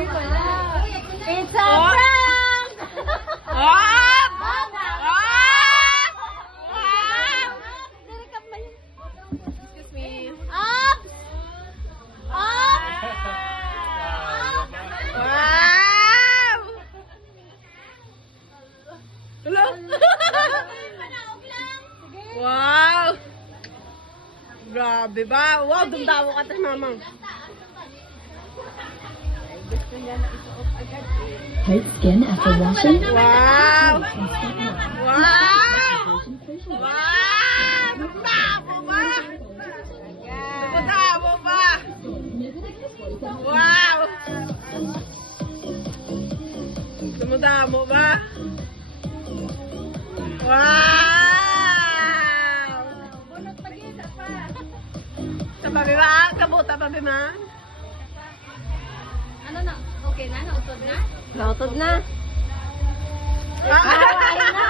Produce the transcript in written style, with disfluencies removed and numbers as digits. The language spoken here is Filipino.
It's a prank! Up! Excuse me. Up! Up! Wow! Hello? Wow! Grabe ba? Wow, dumdawo ka tas mamang. Tight skin after washing. Wow! Wow! Facial Wow! Dumdawo ba? Dumdawo ba? Wow! Dumdawo ba? Wow! Sa babi ba? Kabuta babi ma? Ano na? Okay na? Nautod na? Nautod na. Ayaw na!